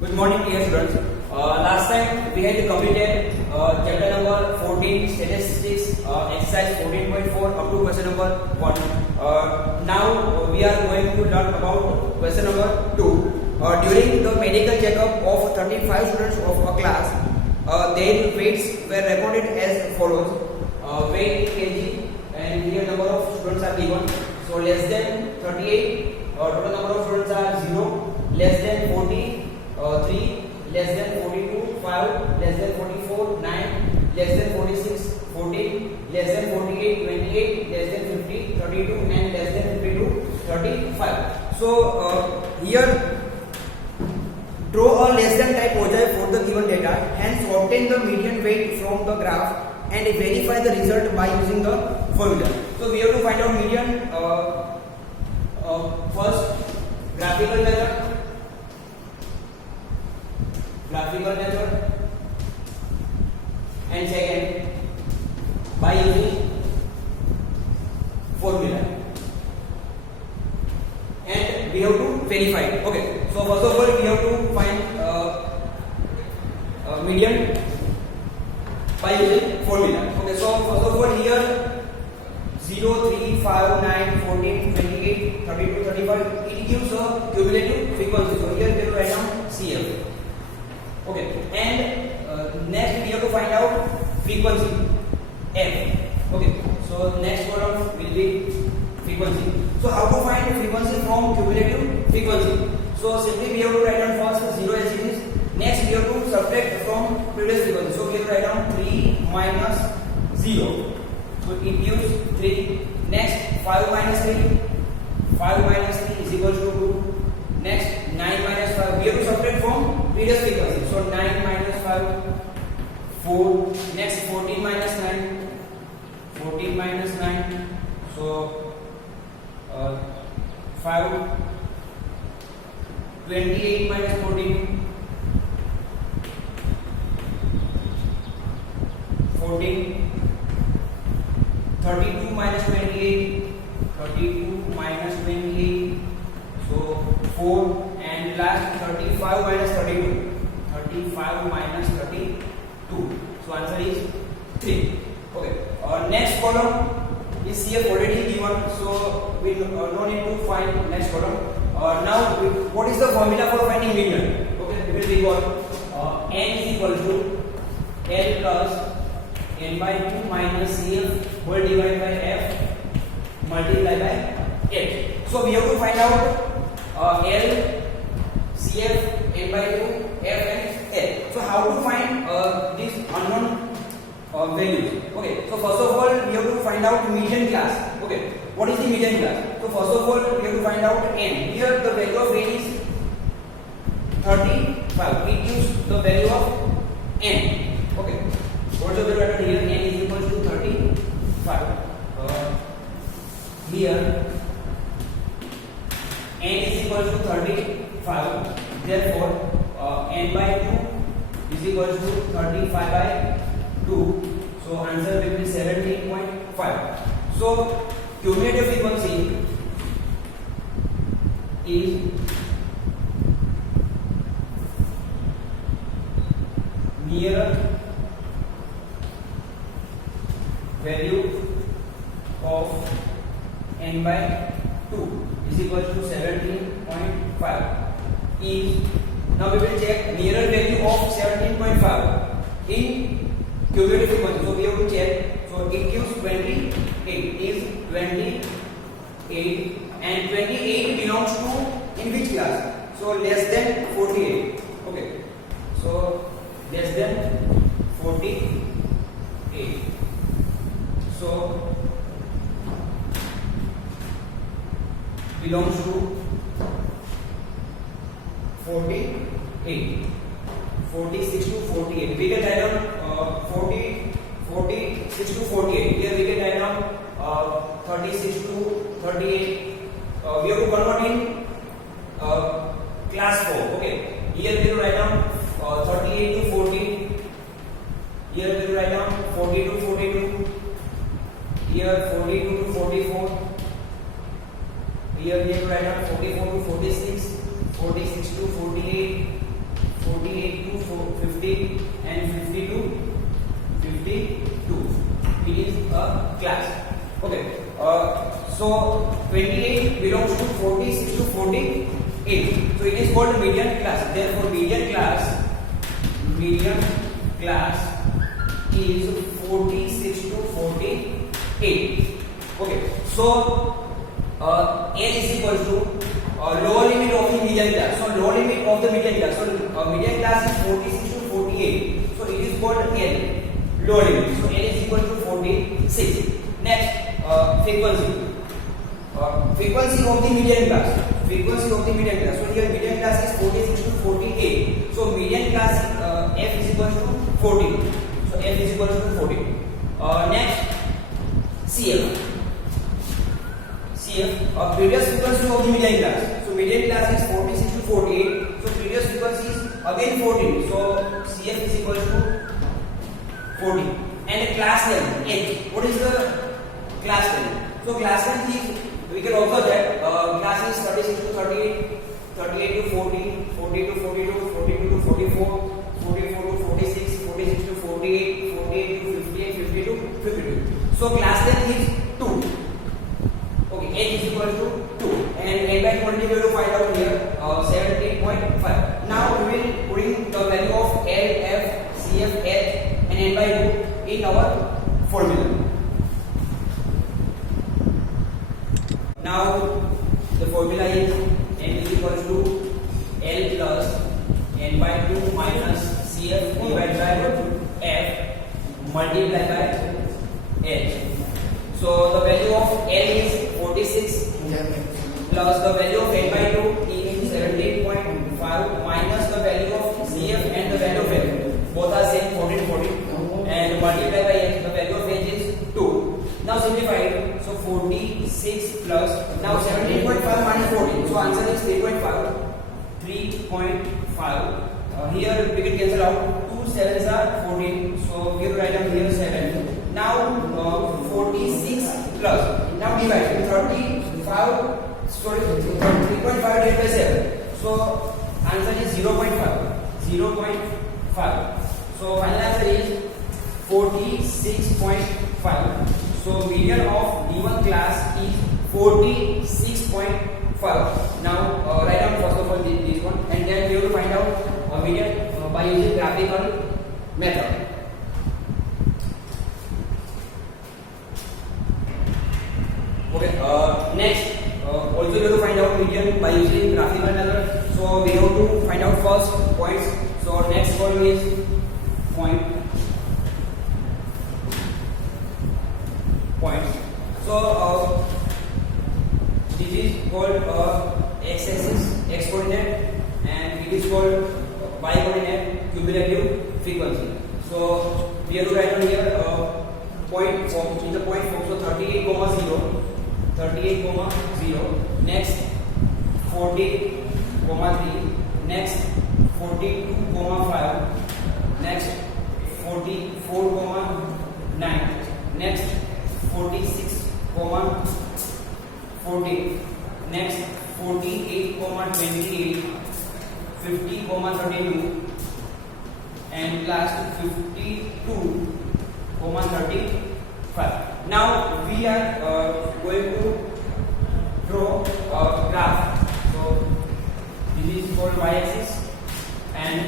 Good morning, dear students. Last time we had completed chapter number 14, statistics, exercise 14.4 up to question number 1. Now we are going to learn about question number 2. During the medical checkup of 35 students of a class, their weights were recorded as follows. Weight kg, and here number of students are given. So less than 38, total number of students are 0, less than 40. 3, less than 42, 5, less than 44, 9, less than 46, 14, less than 48, 28, less than 50, 32, and less than 52, 35. So here draw a less than type ogive for the given data, hence obtain the median weight from the graph and verify the result by using the formula. So we have to find out median. First, graphical method. And second, by using formula, and we have to verify it. Okay, so first of all we have to find median by using formula. Okay, so first of all here 0, 3, 5, 9, 14, 28, 32, 35, it gives a cumulative frequency. So here we will write down CF. Okay, and next we have to find out frequency F. Okay, so next column will be frequency. So how to find frequency from cumulative frequency? So simply we have to write down first 0 as it is. Next we have to subtract from previous frequency. So we have to write down 3 minus 0. So it gives 3. Next 5 minus 3. 5 minus 3 is equal to 2. Next 9 minus 5. We have to subtract from previous frequency. So 9 minus 5, 4. Next 14 minus 9. 14 minus 9. So 5. 28 minus 14. 14. 32 minus 28. 32 minus 28. So 4, and last 35 minus 32. 35 minus 32. So answer is 3. Okay. Next column is CF already given, so we no need to find next column. Now what is the formula for finding median? Okay, it will be called n is equal to L plus n by 2 minus CF whole divided by F multiplied by 8. So we have to find out L, CF, n by 2, F and L. So how to find these unknown values? Okay, so first of all we have to find out median class. Okay, what is the median class? So first of all we have to find out n. Here the value of n is 35. It gives the value of n. Okay, what is the value here? N is equal to 35. Here n is equal to 35. Therefore n by 2 is equal to 35 by 2. So answer will be 17.5. So cumulative frequency is near value of n by 2 is equal to 17.5 is, now we will check nearer value of 17.5 in cumulative frequency. So we have to check. So it gives 28 is 28, and 28 belongs to in which class? So less than 48. Okay, so less than 48. So belongs to 48, 46 to 48. We can write down 46 to 48. Here we can write down 36 to 38. We have to convert in class 4. Okay. Here we will write down 38 to 40. Here we will write down 40 to 42. Here 42 to 44. Here we have to write down 44 to 46, 46 to 48, 50 and 52. It is a class. Okay. So 28 belongs to 46 to 48. So it is called median class. Therefore, median class is 46 to 48. Okay. So L is equal to lower limit of the median class. So lower limit of the median class. So median class is 46 to 48. So it is called L, lower limit. So L is equal to 46. Next, frequency. Frequency of the median class. So here median class is 46 to 48. So median class F is equal to 14. So F is equal to 14. Next, CF. Previous frequency of the median class. So median class is 46 to 48. So previous frequency is again 14. So CF is equal to 14. And class length H. What is the class length? So class length is, we can observe that class is 36 to 38, 38 to 40, 40 to 42, 42 to 44, 44 to 46, 46 to 48, 48 to 58, 50 to 52. So class length is 2. Okay, H is equal to 2. And N by quantity we will find out here 17.5. Now we will putting the value of L, F, CF, H and N by 2 in our formula. Now the formula is N is equal to L plus N by 2 minus CF divided by F multiplied by H. So the value of L is 46 plus the value of N by 2 is 17.5 minus the value of CF and the value of F. Both are same 14 and multiplied by H. The value of H is 2. Now simplify it. So 46 plus now 17.5 minus 14. So answer is 3.5. 3.5. Here we can cancel out. 2 sevens are 14. So we will write down here 7. Now 46 plus. Now divide 35. Sorry, 3.5 divided by 7. So answer is 0.5. 0.5. So final answer is 46.5. So median of given class is 46.5. Now write down first of all this one, and then we will find out median by using graphical method. Okay. Next, also we will find out median by using graphical method. So we have to find out first points. So next column is points. So this is called x-axis, x coordinate, and it is called y coordinate, cumulative frequency. So we have to write down here point form, in the point form. So 38, 0, next 40, 3, next 42, 5, next 44, 9, next 46, 40, next 48, 28, 50, 32, and last 52, 35. Now we are going to draw a graph. So this is called y-axis and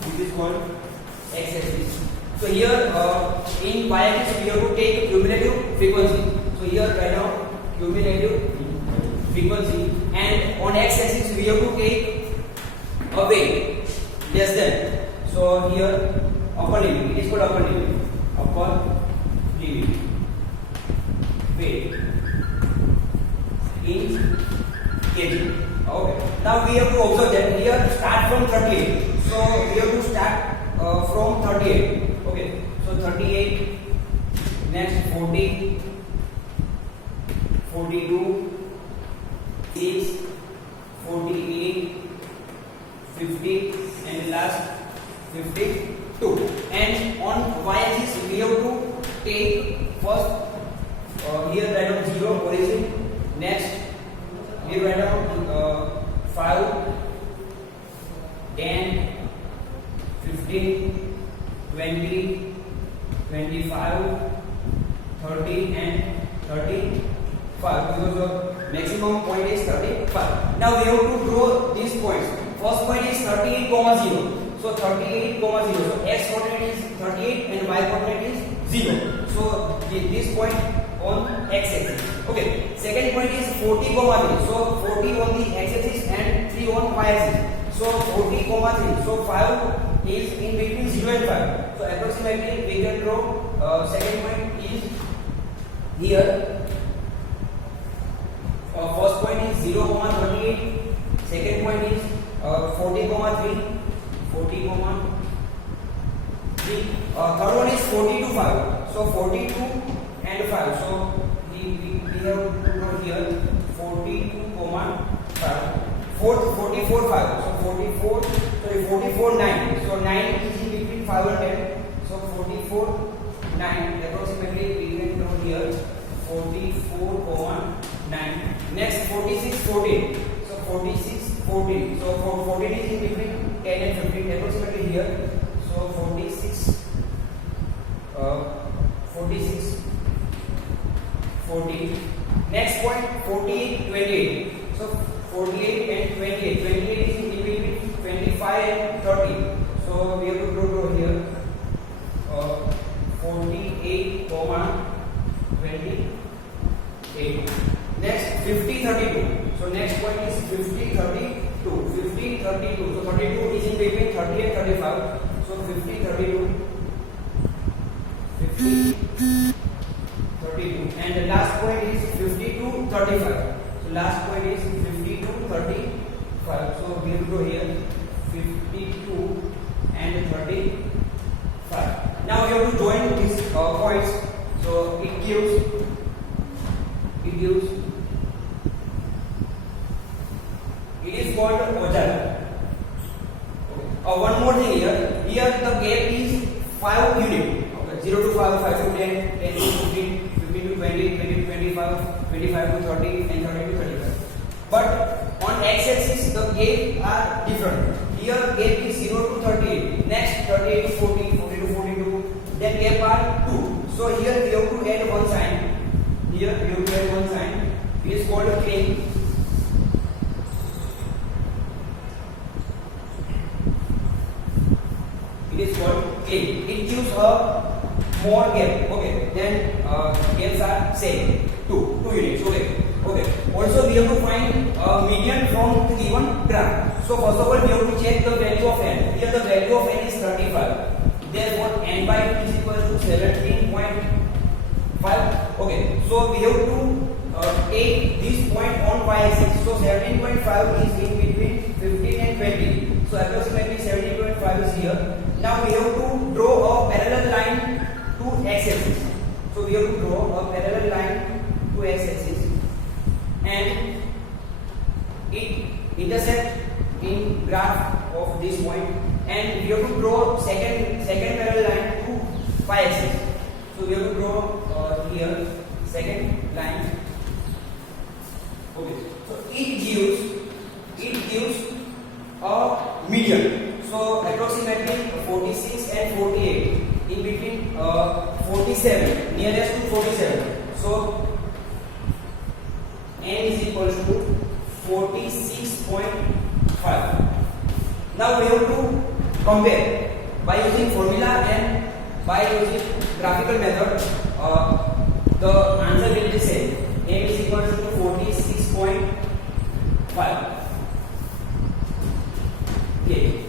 this is called x-axis. So here in y-axis we have to take cumulative frequency. So here right now cumulative frequency, and on x-axis we have to take a weight less than. So here upper limit, it is called upper limit. Upper limit weight in kg. Okay. Now we have to observe that here start from 38. So we have to start from 38. Okay. So 38, next 40, 42, 6, 48, 50, and last 52. And on y-axis we have to take first here write down 0 origin, next here write down 5, 10, 15, 20, 25, 30 and 35 because the maximum point is 35. Now we have to draw these points. First point is 38, 0. So 38, 0. So x coordinate is 38 and y coordinate is 0. So this point on x axis. Okay. Second point is 40, 3. So 40 on the x axis and 3 on y axis. So 40, 3. So 5 is in between 0 and 5. So approximately we can draw second point is here. First point is 0, 38. Second point is 40, 3. 40, 3. Third one is 42, 5. So 42 and 5. So we have to draw here 42, 5. Fourth 44, 5. So 44, 9. So 9 is in between 5 and 10. So 44, 9. Approximately we can draw here 44, 9. Next 46, 14. So 46, 14. So 14 is in between 10 and 15. Approximately here. So 46, 14. Next point 48, 28. So 48 and 28. 28 is in between 25 and 30. So we have to draw here 48, 28. Next 50, 32. So next point is 50, 32. 50, 32. So 32 is in between 30 and 35. So 50, 32. 50, 32. And the last point is 52, 35. So last point is 52, 35. So we will go here 52 and 35. Now we have to join these points. So it gives it is called oval. One more thing here. Here the gap is 5 units. Okay. 0 to 5, 5 to 10, 10 to 15, 15 to 20, 20 to 25, 25 to 30, and 30 to 35. But on x-axis the gap are different. Here gap is 0 to 38. Next 38 to 40, 40 to 42. Then gap are 2. So here we have to add one sign. Here we have to add one sign. It is called a plane. It is called plane. It gives a more gap. Okay. Then gaps are same. 2 units. Okay. Also we have to find median from the given graph. So first of all we have to check the value of n. Here the value of n is 35. Therefore n by 2 is equal to 17.5. Okay. So we have to take this point on y-axis. So 17.5 is in between 15 and 20. So approximately 17.5 is here. Now we have to draw a parallel line to x-axis. So we have to draw a parallel line to x-axis, and it intersects in graph of this point, and we have to draw second parallel line to y-axis. So we have to draw here second line. Okay. So it gives a median. So approximately 46 and 48, in between 47, nearest to 47. So n is equals to 46.5. Now we have to compare by using formula and by using graphical method. The answer will be same. n is equals to 46.5. Okay.